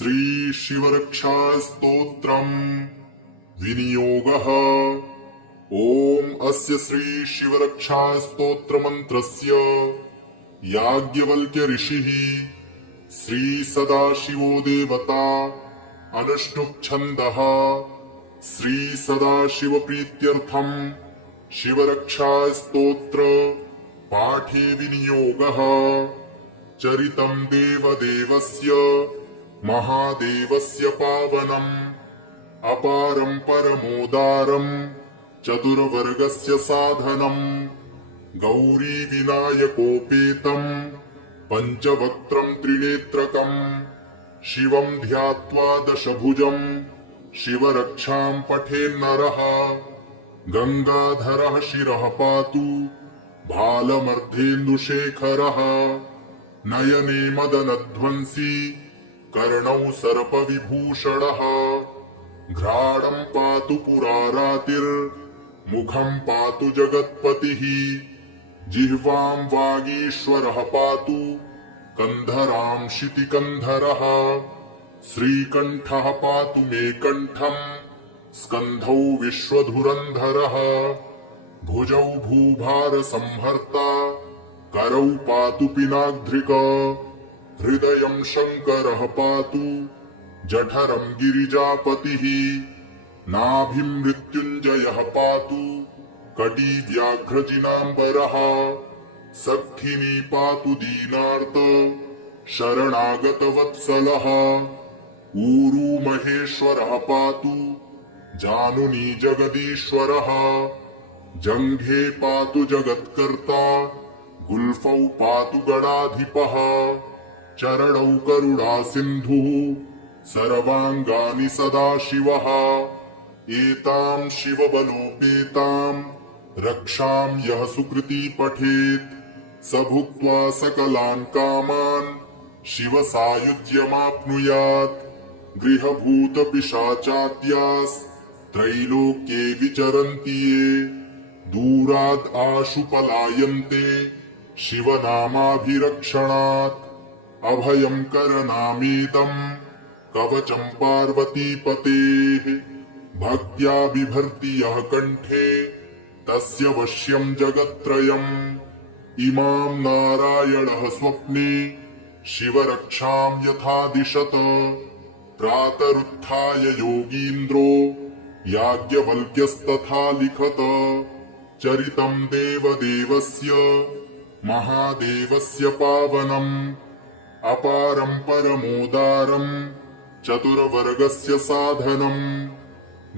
श्री शिवरक्षा स्तोत्रम् विनियोगः। ओम अस्य श्री शिवरक्षा स्तोत्र मंत्रस्य याज्ञवल्क्य ऋषिः श्री सदाशिवो देवता अनुष्टुप् छन्दः श्री सदाशिव प्रीत्यर्थम् शिवरक्षा स्तोत्र पाठे विनियोगः। चरितं देवदेवस्य महादेवस्य पावनम् अपारं परमोदारं चतुर्वर्गस्य साधनम् गौरी विनायकोपेतं पंचवक्त्रं त्रिनेत्रकम् शिवं ध्यात्वा दशभुजं शिवरक्षां पठेन्नरः गंगाधरः शिरः पातु भालमर्धेन्दुशेखरः नयने मदनध्वंसी कर्णौ सर्पविभूषणः घ्राणं पातु पुरारातिर्मुखं पातु जगत्पतिः जिह्वां वागीश्वरः पातु कंधरां शितिकंधरः श्रीकंठः पातु मे कंठं स्कंधौ विश्वधुरंधरः भुजौ भूभार संहर्ता करौ पातु पिनाग्ध्रिक हृदयं शंकरः पातु जठरं गिरिजापतिः नाभिं मृत्युंजयः पातु कटी व्याघ्रजिनाम्बरः सख्खिनी पातु दीनार्त शरणागतवत्सलः ऊरू महेश्वरः पातु जानुनी जगदीश्वरः जंघे पातु जगत्कर्ता गुल्फौ पातु गणाधिपः चरणौ करुणा सिन्धुः सर्वांगानि सदाशिवः एतां शिवबलोपेतां रक्षां यः सुकृती पठेत् स भुक्त्वा सकलान् कामान् शिवसायुज्यमाप्नुयात् गृहभूतपिशाचाद्यास्त्रैलोक्ये विचरन्ति ये दूराद् आशु पलायन्ते शिवनामाभिरक्षणात् अभयं करनामीदं कवचं पार्वतीपतेः भक्त्या बिभर्ति यः कंठे तस्य वश्यं जगत्त्रयम् इमां नारायणः स्वप्ने शिवरक्षां यथा दिशत प्रातरुत्थाय योगीन्द्रो याज्ञवल्क्यस्तथा लिखत चरितं देवदेवस्य महादेवस्य पावनम् अपारं परमोदारं चतुर्वर्गस्य साधनम्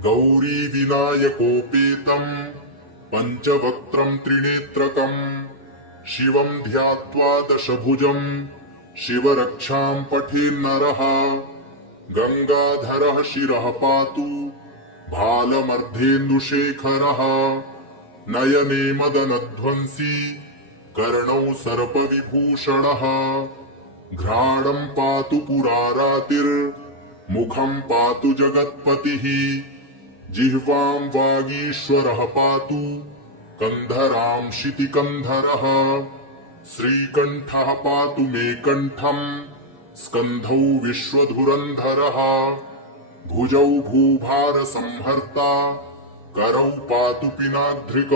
गौरी विनायकोपेतं पंचवक्त्रं त्रिनेत्रकम् शिवं ध्यात्वा दशभुजं शिवरक्षां पठेन्नरः गंगाधरः शिरः पातु भालमर्धेन्दुशेखरः नयने मदनध्वंसी कर्णौ सर्पविभूषणः घ्राणं पातु पुरारातिर्मुखं पातु जगत्पतिः जिह्वां वागीश्वरः पातु कंधरां शितिकंधरः श्रीकंठः पातु मे कंठं स्कंधौ विश्वधुरंधरः भुजौ भूभार संहर्ता करौ पातु पिनाग्ध्रिक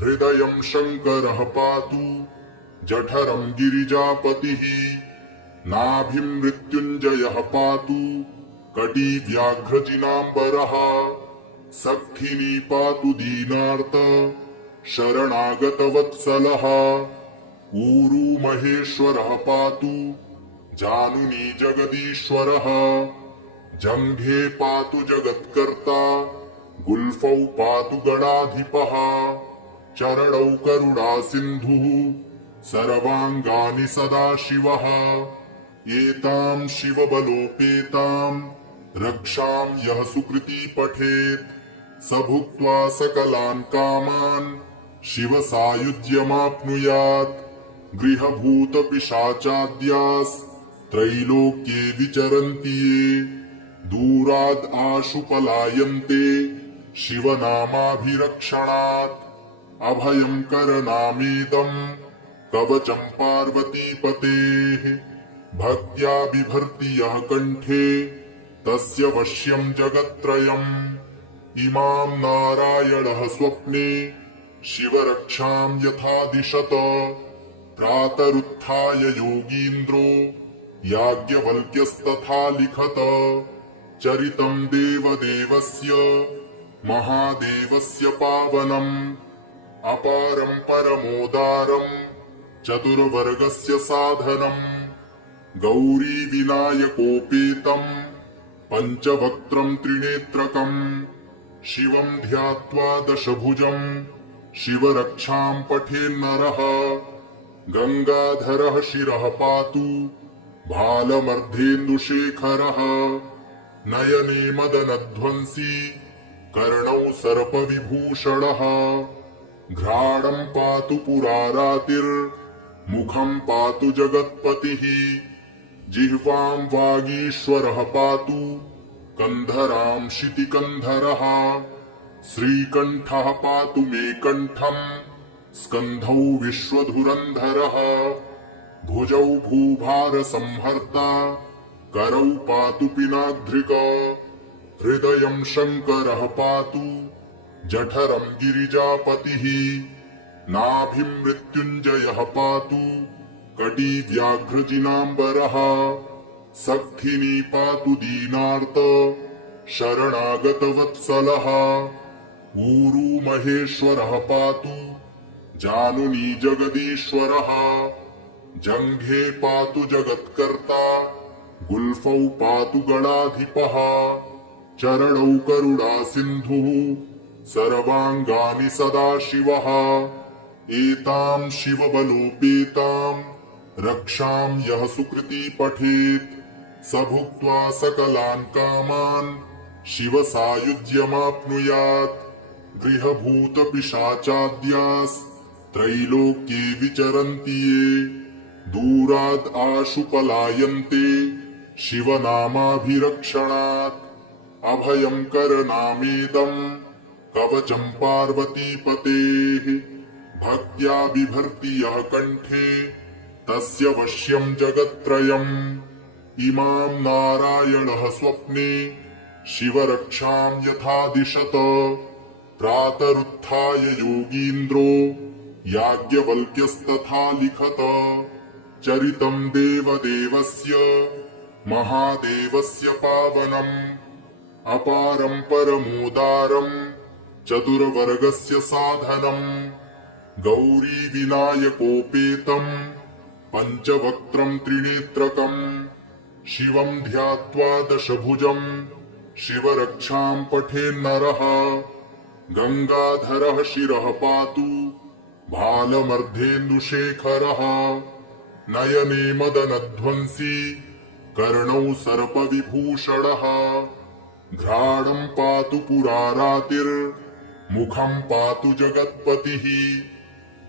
हृदयं शंकरः पातु जठरं गिरिजापतिः नाभिं मृत्युंजयः पातु कटी व्याघ्रजिनाम्बरः सख्खिनी पातु दीनार्त शरणागतवत्सलः ऊरू महेश्वरः पातु जानुनी जगदीश्वरः जंघे पातु जगत्कर्ता गुल्फौ पातु गणाधिपः चरणौ करुणा सिन्धुः सर्वांगानि सदाशिवः एतां शिवबलोपेतां रक्षां यः सुकृती पठेत् स भुक्त्वा सकलान् कामान् शिवसायुज्यमाप्नुयात् गृहभूतपिशाचाद्यास्त्रैलोक्ये विचरन्ति ये दूराद् आशु पलायन्ते शिवनामाभिरक्षणात् अभयं करनामीदं कवचं पार्वतीपतेः भक्त्या बिभर्ति यः कंठे तस्य वश्यं जगत्त्रयम्। इमां नारायणः स्वप्ने शिवरक्षां यथा दिशत। प्रातरुत्थाय योगीन्द्रो याज्ञवल्क्यस्तथा लिखत। चरितं देवदेवस्य महादेवस्य पावनम्। अपारं परमोदारं चतुर्वर्गस्य साधनम्। गौरी विनायकोपेतं पंचवक्त्रं त्रिनेत्रकम्। शिवं ध्यात्वा दशभुजं शिवरक्षां पठेन्नरः। गंगाधरः शिरः पातु भालमर्धेन्दुशेखरः। नयने मदनध्वंसी कर्णौ सर्पविभूषणः। घ्राणं पातु पुरारातिर्मुखं पातु जगत्पतिः। जिह्वां वागीश्वरः पातु कंधरां शितिकंधरः। श्रीकंठः पातु मे कंठं स्कंधौ विश्वधुरंधरः। भुजौ भूभारसंहर्ता करौ पातु पिनाद्रिक। हृदयं शंकरः पातु जठरं गिरिजापतिः। नाभिं मृत्युंजयः पातु कटी व्याघ्रजिनाम्बरः। सक्थिनी पातु दीनार्त शरणागतवत्सलः। ऊरू महेश्वरः पातु जानुनी जगदीश्वरः। जंघे पातु जगत्कर्ता गुल्फौ पातु गणाधिपः। चरणौ करुणा सिन्धुः सर्वांगानि सदाशिवः। एतां शिवबलोपेतां रक्षां यः सुकृती पठेत् स भुक्त्वा सकलान् कामान् शिवसायुज्यमाप्नुयात्। गृहभूतपिशाचाद्यास्त्रैलोक्ये विचरन्ति ये दूराद् आशु पलायन्ते शिवनामाभिरक्षणात्। अभयं करनामेदं कवचं पार्वतीपतेः। भक्त्या बिभर्ति यः कंठे तस्य वश्यं जगत्त्रयम्। इमां नारायणः स्वप्ने शिवरक्षां यथा दिशत। प्रातरुत्थाय योगीन्द्रो याज्ञवल्क्यस्तथा लिखत। चरितं देवदेवस्य महादेवस्य पावनम्। अपारं परमोदारं चतुर्वर्गस्य साधनम्। गौरी विनायकोपेतं पंचवक्त्रं त्रिनेत्रकम्। शिवं ध्यात्वा दशभुजं शिवरक्षां पठेन्नरः। गंगाधरः शिरः पातु भालमर्धेन्दुशेखरः। नयने मदनध्वंसी कर्णौ सर्पविभूषणः। घ्राणं पातु पुरारातिर्मुखं पातु जगत्पतिः।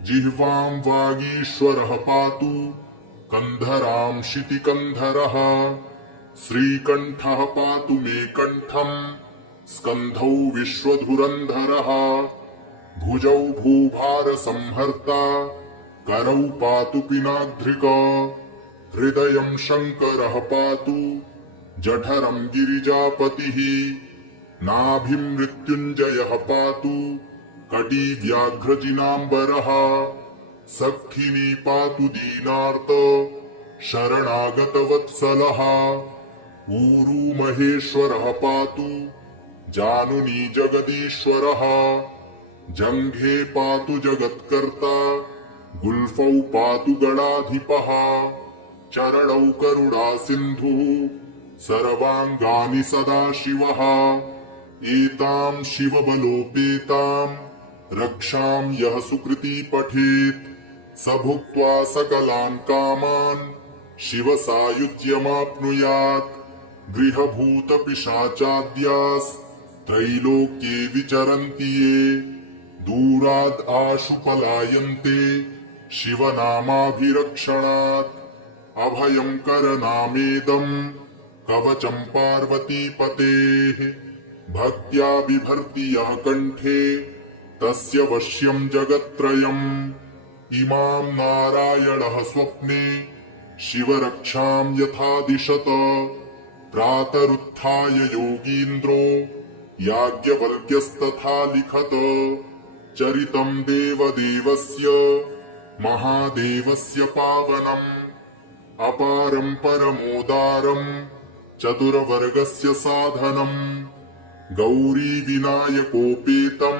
जिह्वां वागीश्वरः पातु कंधरां शितिकंधरः। श्रीकंठः पातु मे कंठं स्कंधौ विश्वधुरंधरः। भुजौ भूभारसंहर्ता करौ पातु पिनाद्रिक। हृदयं शंकरः पातु जठरं गिरिजापतिः। नाभिं मृत्युंजयः पातु कटी व्याघ्रजिनाम्बरः। सक्थिनी पातु दीनार्त शरणागतवत्सलः। ऊरू महेश्वरः पातु जानुनी जगदीश्वरः। जंघे पातु जगत्कर्ता गुल्फौ पातु गणाधिपः। चरणौ करुणा सिन्धुः सर्वांगानि सदाशिवः। एतां शिवबलोपेतां रक्षां यः सुकृती पठेत् स भुक्त्वा सकलान् कामान् शिवसायुज्यमाप्नुयात्। गृहभूतपिशाचाद्यास्त्रैलोक्ये विचरन्ति ये दूराद् आशु पलायन्ते शिवनामाभिरक्षणात्। अभयं करनामेदं कवचं पार्वतीपतेः। भक्त्या बिभर्ति यः कंठे तस्य वश्यं जगत्त्रयम्। इमां नारायणः स्वप्ने शिवरक्षां यथा दिशत प्रातरुत्थाय योगीन्द्रो याज्ञवल्क्यस्तथा लिखत चरितं देवदेवस्य महादेवस्य पावनम् अपारं परमोदारं चतुर्वर्गस्य साधनम् गौरी विनायकोपेतं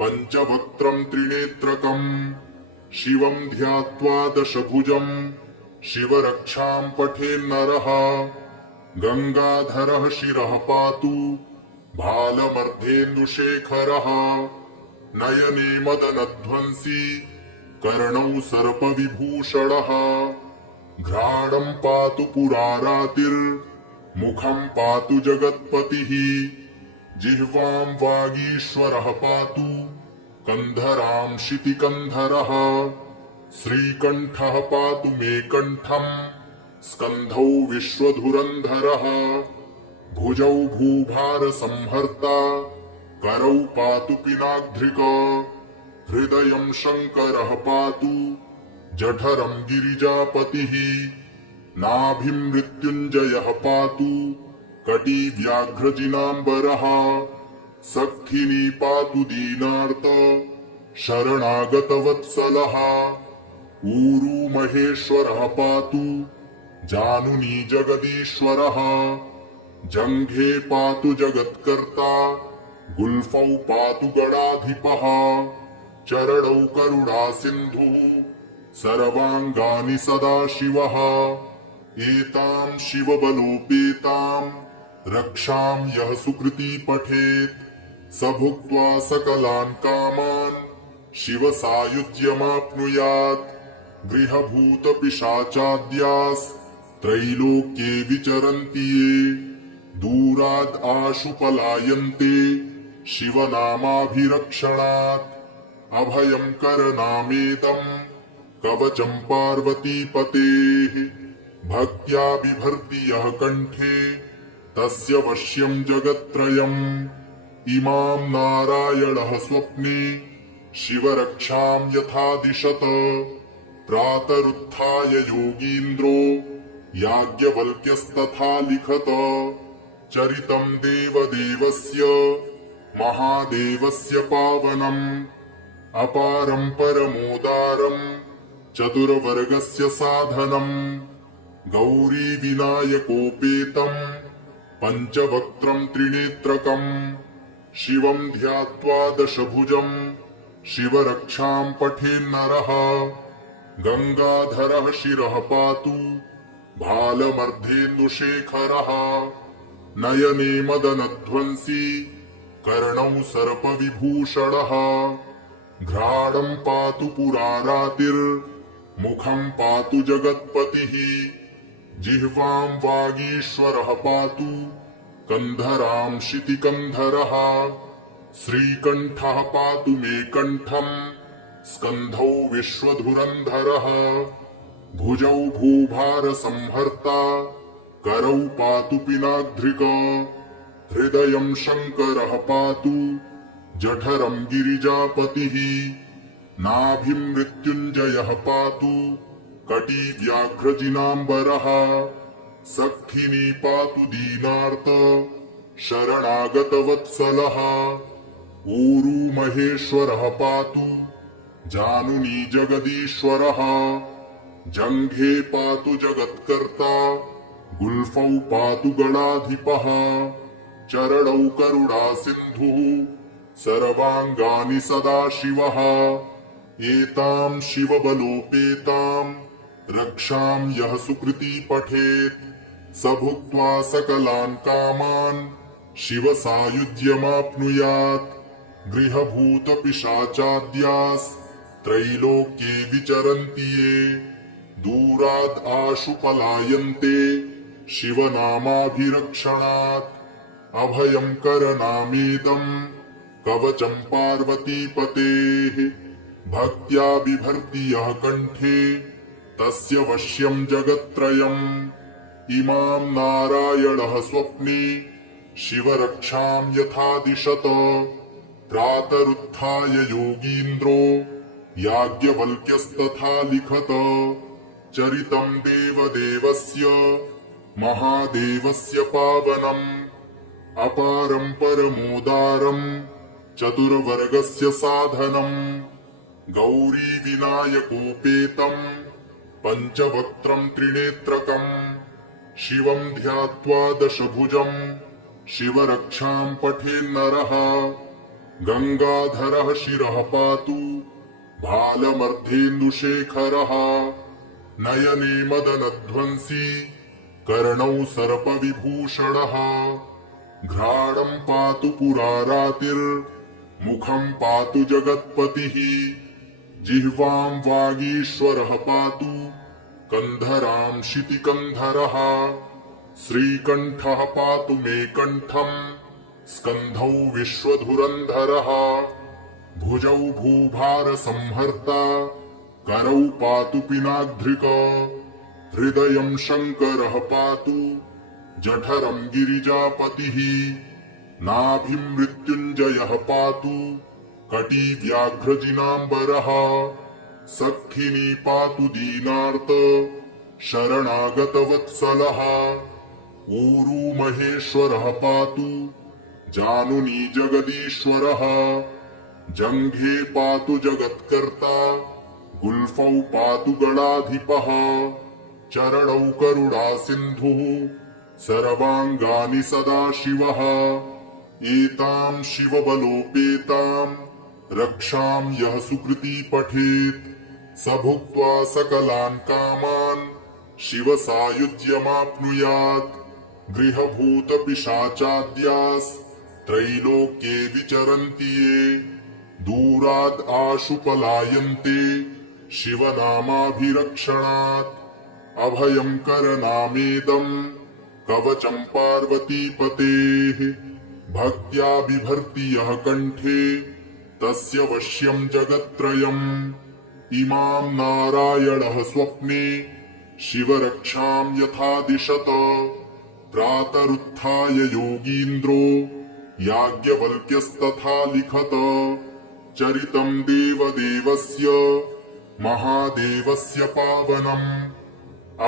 पञ्चवक्त्रं त्रिनेत्रकम् शिवं ध्यात्वा दशभुजं शिवरक्षां पठेन्नरः गंगाधरः शिरः पातु भालमर्धेन्दुशेखरः नयने मदनध्वंसी कर्णौ सर्पविभूषणः घ्राणं पातु पुरारातिर्मुखं पातु जगत्पतिः जिह्वां वागीश्वरः पातु कन्धरां शितिकन्धरः श्रीकण्ठः पातु मे कण्ठं स्कन्धौ विश्वधुरन्धरः भुजौ भूभारसंहर्ता करौ पातु पिनाग्ध्रिक हृदयं शङ्करः पातु जठरं गिरिजापतिः नाभिं मृत्युञ्जयः पातु कटी व्याघ्रजिनाम्बरः सक्थिनी पातु दीनार्त शरणागतवत्सलः ऊरू महेश्वरः पातु जानुनी जगदीश्वरः जङ्घे पातु जगत्कर्ता गुल्फौ पातु गणाधिपः चरणौ करुणा सिन्धुः सर्वाङ्गानि सदाशिवः एतां शिवबलोपेतां रक्षां यः सुकृती पठेत् स भुक्त्वा सकलान् कामान् शिवसायुज्यमाप्नुयात् गृहभूतपिशाचाद्यास्त्रैलोक्ये विचरन्ति ये दूराद् आशु पलायन्ते शिवनामाभिरक्षणात् अभयं करनामेदं कवचं पार्वतीपतेः भक्त्या बिभर्ति यः कण्ठे तस्य वश्यं जगत्त्रयम् इमां नारायणः स्वप्ने शिवरक्षां यथा दिशत प्रातरुत्थाय योगीन्द्रो याज्ञवल्क्यस्तथा लिखत चरितं देवदेवस्य महादेवस्य पावनम् अपारं परमोदारं चतुर्वर्गस्य साधनम् गौरी विनायकोपेतं पञ्चवक्त्रं त्रिनेत्रकम् शिवं ध्यात्वा दशभुजं शिवरक्षां पठेन्नरः गंगाधरः शिरः पातु भालमर्धेन्दुशेखरः नयने मदनध्वंसी कर्णौ सर्पविभूषणः घ्राणं पातु पुरारातिर्मुखं पातु जगत्पतिः जिह्वां वागीश्वरः पातु कन्धरां शितिकन्धरः श्रीकण्ठः पातु मे कण्ठं स्कन्धौ विश्वधुरन्धरः भुजौ भूभारसंहर्ता करौ पातु पिनाग्ध्रिक हृदयं शङ्करः पातु जठरं गिरिजापतिः नाभिं मृत्युञ्जयः पातु कटी व्याघ्रजिनाम्बरः सक्थिनी पातु दीनार्त शरणागतवत्सलः ऊरू महेश्वरः पातु जानुनी जगदीश्वरः जङ्घे पातु जगत्कर्ता गुल्फौ पातु गणाधिपः चरणौ करुणा सिन्धुः सर्वाङ्गानि सदाशिवः एतां शिवबलोपेतां रक्षां यः सुकृती पठेत् स भुक्त्वा सकलान् कामान् शिवसायुज्यमाप्नुयात् गृहभूतपिशाचाद्यास्त्रैलोक्ये विचरन्ति ये दूराद् आशु पलायन्ते शिवनामाभिरक्षणात् अभयं करनामेदं कवचं पार्वतीपतेः भक्त्या बिभर्ति यः कण्ठे तस्य वश्यं जगत्त्रयम् इमां नारायणः स्वप्ने शिवरक्षां यथा दिशत प्रातरुत्थाय योगीन्द्रो याज्ञवल्क्यस्तथा लिखत चरितं देवदेवस्य महादेवस्य पावनम् अपारं परमोदारं चतुर्वर्गस्य साधनम् गौरी विनायकोपेतं पंचवक्त्रं त्रिनेत्रकम् शिवं ध्यात्वा दशभुजं शिवरक्षां पठेन्नरः गंगाधरः शिरः पातु भालमर्धेन्दुशेखरः नयने मदनध्वंसी कर्णौ सर्पविभूषणः घ्राणं पातु पुरारातिर्मुखं पातु जगत्पतिः जिह्वां वागीश्वरः पातु कंधरां शितिकंधरः श्रीकंठः पातु मे कंठं स्कंधौ विश्वधुरंधरः भुजौ भूभारसंहर्ता करौ पातु पिनाग्ध्रिक हृदयं शंकरः पातु जठरं गिरिजापतिः नाभिं मृत्युञ्जयः पातु कटी व्याघ्रजिनाम्बरः सखिनी पातु दीनार्त शरणागतवत्सलः ऊरू महेश्वरः पातु जानुनी जगदीश्वरः जंघे पातु जगत्कर्ता गुल्फौ पातु गणाधिपः चरणौ करुणा सिन्धुः सर्वांगानि सदाशिवः एतां शिवबलोपेतां रक्षां यः सुकृती पठेत् स भुक्त्वा सकलान् कामान् शिवसायुज्यमाप्नुयात् गृहभूतपिशाचाद्यास्त्रैलोक्ये विचरन्ति ये दूराद् आशु पलायन्ते शिवनामाभिरक्षणात् अभयं करनामेदं कवचं पार्वतीपतेः भक्त्या बिभर्ति यः कंठे तस्य वश्यं जगत्त्रयम् इमां नारायणः स्वप्ने शिवरक्षां यथा दिशत प्रातरुत्थाय योगीन्द्रो याज्ञवल्क्यस्तथा लिखत चरितं देवदेवस्य महादेवस्य पावनम्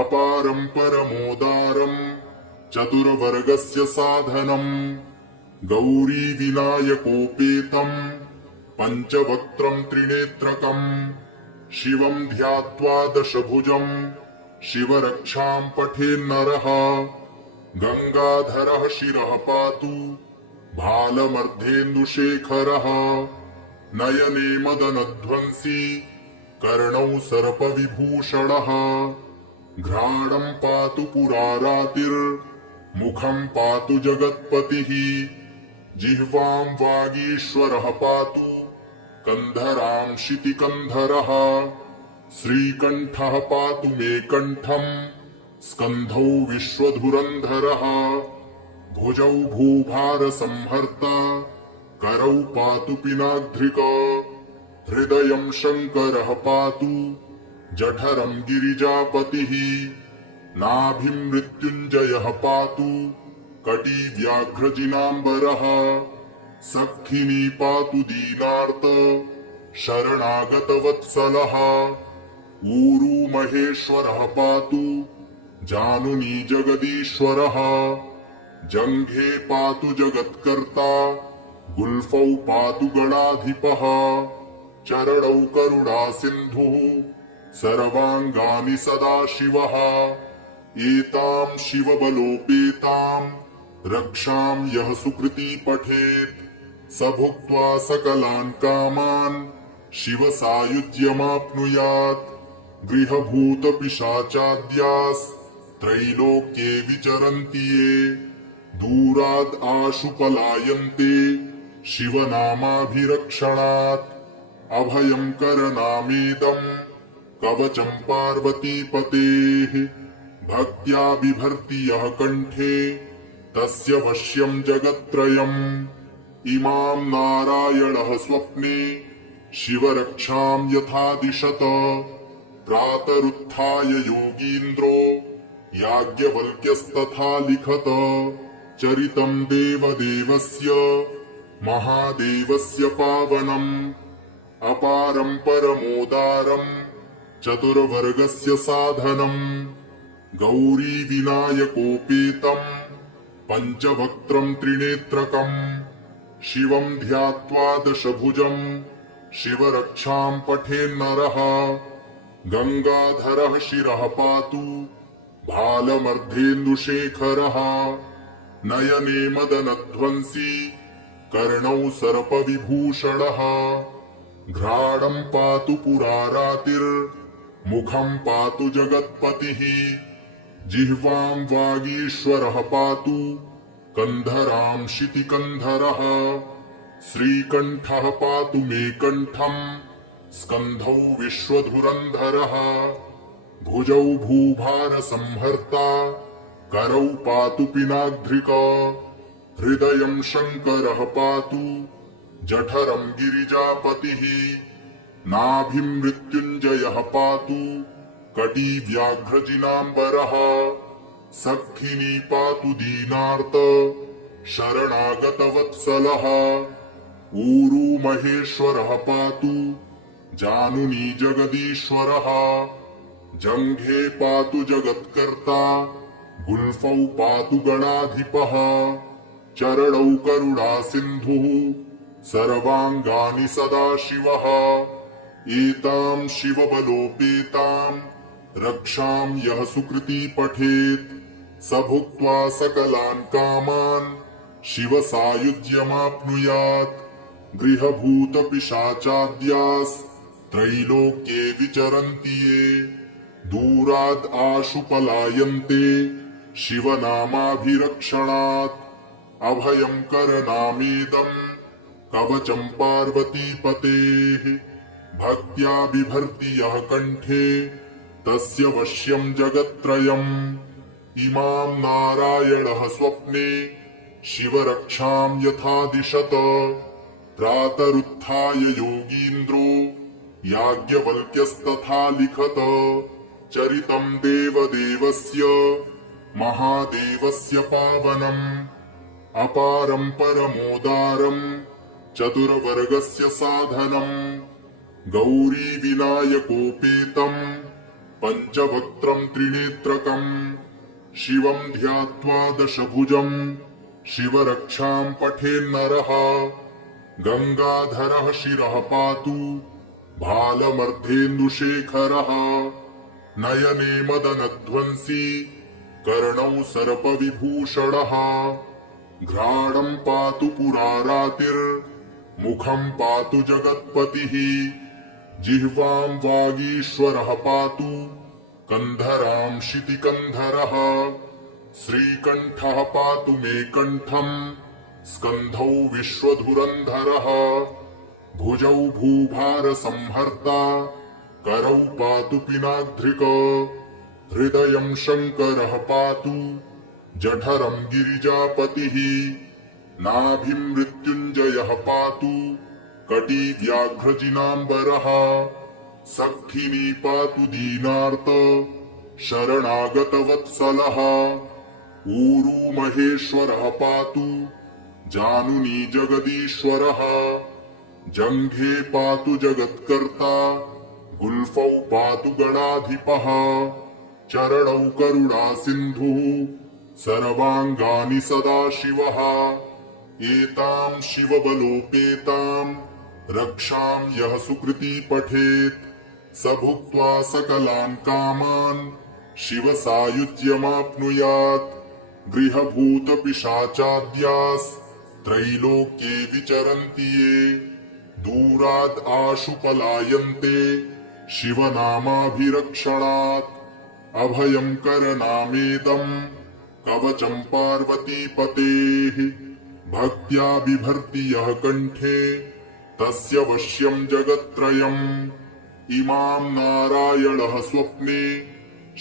अपारं परमोदारं चतुर्वर्गस्य साधनम् गौरी विनायकोपेतं पंचवक्त्रं त्रिनेत्रकम् शिवं ध्यात्वा दशभुजं शिवरक्षां पठेन्नरः गंगाधरः शिरः पातु भालमर्धेन्दुशेखरः नयने मदनध्वंसी कर्णौ सर्पविभूषणः घ्राणं पातु पुरारातिर्मुखं पातु जगत्पतिः जिह्वां वागीश्वरः पातु कंधरां शितिकंधरः श्रीकंठः पातु मे कंठं स्कंधौ विश्वधुरंधरः भुजौ भूभारसंहर्ता करौ पातु पिनाग्ध्रिक हृदयं शंकरः पातु जठरं गिरिजापतिः नाभिं मृत्युञ्जयः पातु कटी व्याघ्रजिनाम्बरः सखिनी पातु दीनार्त शरणागतवत्सलः ऊरू महेश्वरः पातु जानुनी जगदीश्वरः जंघे पातु जगत्कर्ता गुल्फौ पातु गणाधिपः चरणौ करुणा सिन्धुः सर्वांगानि सदाशिवः एतां शिवबलोपेतां रक्षां यः सुकृती पठेत् स भुक्त्वा सकलान् कामान् शिवसायुज्यमाप्नुयात् गृहभूतपिशाचाद्यास्त्रैलोक्ये विचरन्ति ये दूराद् आशु पलायन्ते शिवनामाभिरक्षणात् अभयं करनामेदं कवचं पार्वतीपतेः भक्त्या बिभर्ति यः कंठे तस्य वश्यं जगत्त्रयम् इमां नारायणः स्वप्ने शिवरक्षां यथा दिशत प्रातरुत्थाय योगीन्द्रो याज्ञवल्क्यस्तथा लिखत चरितं देवदेवस्य महादेवस्य पावनम् अपारं परमोदारं चतुर्वर्गस्य साधनम् गौरीविनायकोपेतम् पञ्चवक्त्रम् त्रिनेत्रकम् शिवम् ध्यात्वा दशभुजम् शिवरक्षाम् पठेन्नरः गंगाधरः शिरः पातु भालमर्धेन्दुशेखरः नयने मदनध्वंसी कर्णौ सर्पविभूषणः घ्राणम् पातु पुरारातिर्मुखम् पातु जगत्पतिः जिह्वाम् वागीश्वरः पातु कन्धराम् शितिकन्धरः श्रीकण्ठः पातु मे कण्ठम् स्कन्धौ विश्वधुरन्धरः भुजौ भूभारसंहर्ता करौ पातु पिनाग्ध्रिका हृदयम् शङ्करः पातु जठरम् गिरिजापतिः नाभिम् मृत्युञ्जयः पातु कटी व्याघ्रजिनाम्बरः सख्खिनी पातु दीनार्त शरणागतवत्सलः ऊरू महेश्वरः पातु जानुनी जगदीश्वरः जङ्घे पातु जगत्कर्ता गुल्फौ पातु गणाधिपः चरणौ करुणा सिन्धुः सर्वाङ्गानि सदाशिवः एताम् शिवबलोपेताम् रक्षाम् यः सुकृती पठेत् स भुक्त्वा सकलान् कामान् शिवसायुज्यमाप्नुयात् गृहभूतपिशाचाद्यास्त्रैलोक्ये विचरन्ति ये दूराद् आशु पलायन्ते शिवनामाभिरक्षणात् अभयम् करनामेदम् कवचम् पार्वतीपतेः भक्त्या बिभर्ति यः कण्ठे तस्य वश्यम् जगत्त्रयम् इमाम् नारायणः स्वप्ने शिवरक्षाम् यथा दिशत प्रातरुत्थाय योगीन्द्रो याज्ञवल्क्यस्तथा लिखत चरितम् देवदेवस्य महादेवस्य पावनम् अपारम् परमोदारम् चतुर्वर्गस्य साधनम् गौरीविनायकोपेतम् पञ्चवक्त्रम् त्रिनेत्रकम् शिवम् ध्यात्वा दशभुजम् शिवरक्षाम् पठेन्नरः गंगाधरः शिरः पातु भालमर्धेन्दुशेखरः नयने मदनध्वंसी कर्णौ सर्पविभूषणः घ्राणम् पातु पुरारातिर्मुखम् पातु जगत्पतिः जिह्वाम् वागीश्वरः पातु कन्धराम् शितिकन्धरः श्रीकण्ठः पातु मे कण्ठम् स्कन्धौ विश्वधुरन्धरः भुजौ भूभारसंहर्ता करौ पातु पिनाग्ध्रिका हृदयम् शङ्करः पातु जठरम् गिरिजापतिः नाभिम् मृत्युञ्जयः पातु कटी व्याघ्रजिनाम्बरः सख्खिनी पातु दीनार्त शरणागतवत्सलः ऊरू महेश्वरः पातु जानुनी जगदीश्वरः जङ्घे पातु जगत्कर्ता गुल्फौ पातु गणाधिपः चरणौ करुणा सिन्धुः सर्वाङ्गानि सदाशिवः एताम् शिवबलोपेताम् रक्षाम् यः सुकृती पठेत् स भुक्त्वा सकलान् कामान् शिवसायुज्यमाप्नुयात् गृहभूतपिशाचाद्यास्त्रैलोक्ये विचरन्ति ये दूराद् आशु पलायन्ते शिवनामाभिरक्षणात् अभयम् करनामेदम् कवचम् पार्वतीपतेः भक्त्या बिभर्ति यः कण्ठे तस्य वश्यम् जगत्त्रयम् इमाम् नारायणः स्वप्ने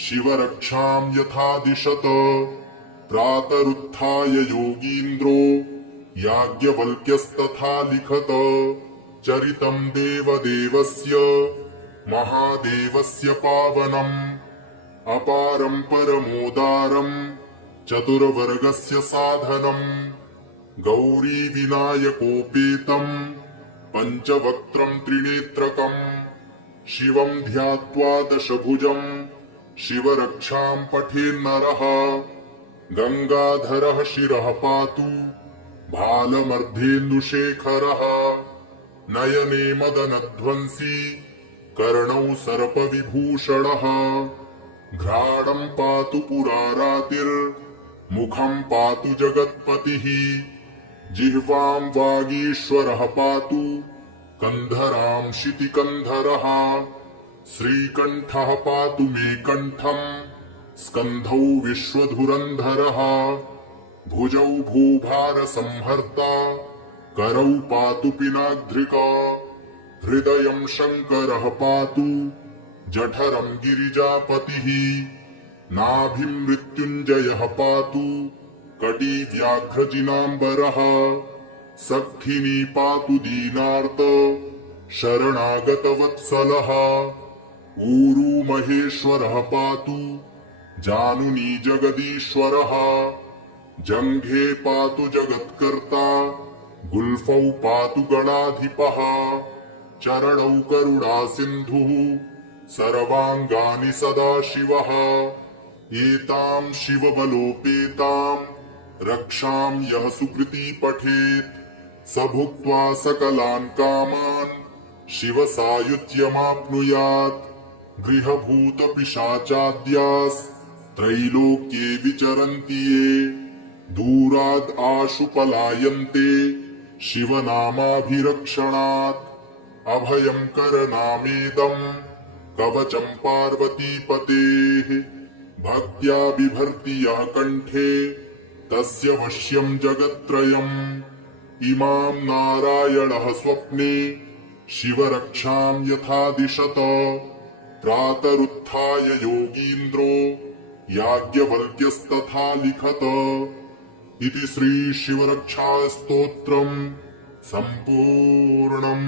शिवरक्षाम् यथा दिशत प्रातरुत्थाय योगीन्द्रो याज्ञवल्क्यस्तथा लिखत चरितम् देवदेवस्य महादेवस्य पावनम् अपारम् परमोदारम् चतुर्वर्गस्य साधनम् गौरीविनायकोपेतम् पञ्चवक्त्रम् त्रिनेत्रकम् शिवं ध्यात्वा दशभुजं शिवरक्षां पठेन्नरः गंगाधरः शिरः पातु भालमर्धेन्दुशेखरः नयने मदनध्वंसी कर्णौ सर्पविभूषणः घ्राणं पातु पुरारातिर्मुखं पातु जगत्पतिः जिह्वां वागीश्वरः पातु कंधरां शितिकंधरः श्रीकंठः पातु मे कंठं स्कंधौ विश्वधुरंधरः भुजौ भूभारसंहर्ता करौ पातु पिनाद्रिका हृदयं शंकरः पातु जठरं गिरिजापतिः नाभिं मृत्युञ्जयः पातु कटी व्याघ्रजिनाम्बरः सखिनी पातु दीनार्त शरणागतवत्सलः ऊरू महेश्वरः पातु जानुनी जगदीश्वरः जंघे पातु जगत्कर्ता गुल्फौ पातु गणाधिपः चरणौ करुणा सिन्धुः सर्वांगानि सदाशिवः एतां शिवबलोपेतां रक्षां यः सुकृती पठेत् स भुक्त्वा सकलान् कामान् शिवसायुज्यमाप्नुयात् गृहभूतपिशाचाद्यास्त्रैलोक्ये विचरन्ति ये दूराद् आशु पलायन्ते शिवनामाभिरक्षणात् अभयं करनामेदं कवचं पार्वतीपतेः भक्त्या बिभर्ति यः कण्ठे तस्य वश्यं जगत्त्रयम् इमां नारायणः स्वप्ने शिवरक्षां यथा दिशत प्रातरुत्थाय योगीन्द्रो याज्ञवल्क्यस्तथा लिखत इति श्री शिवरक्षा स्तोत्रम् सम्पूर्णम्।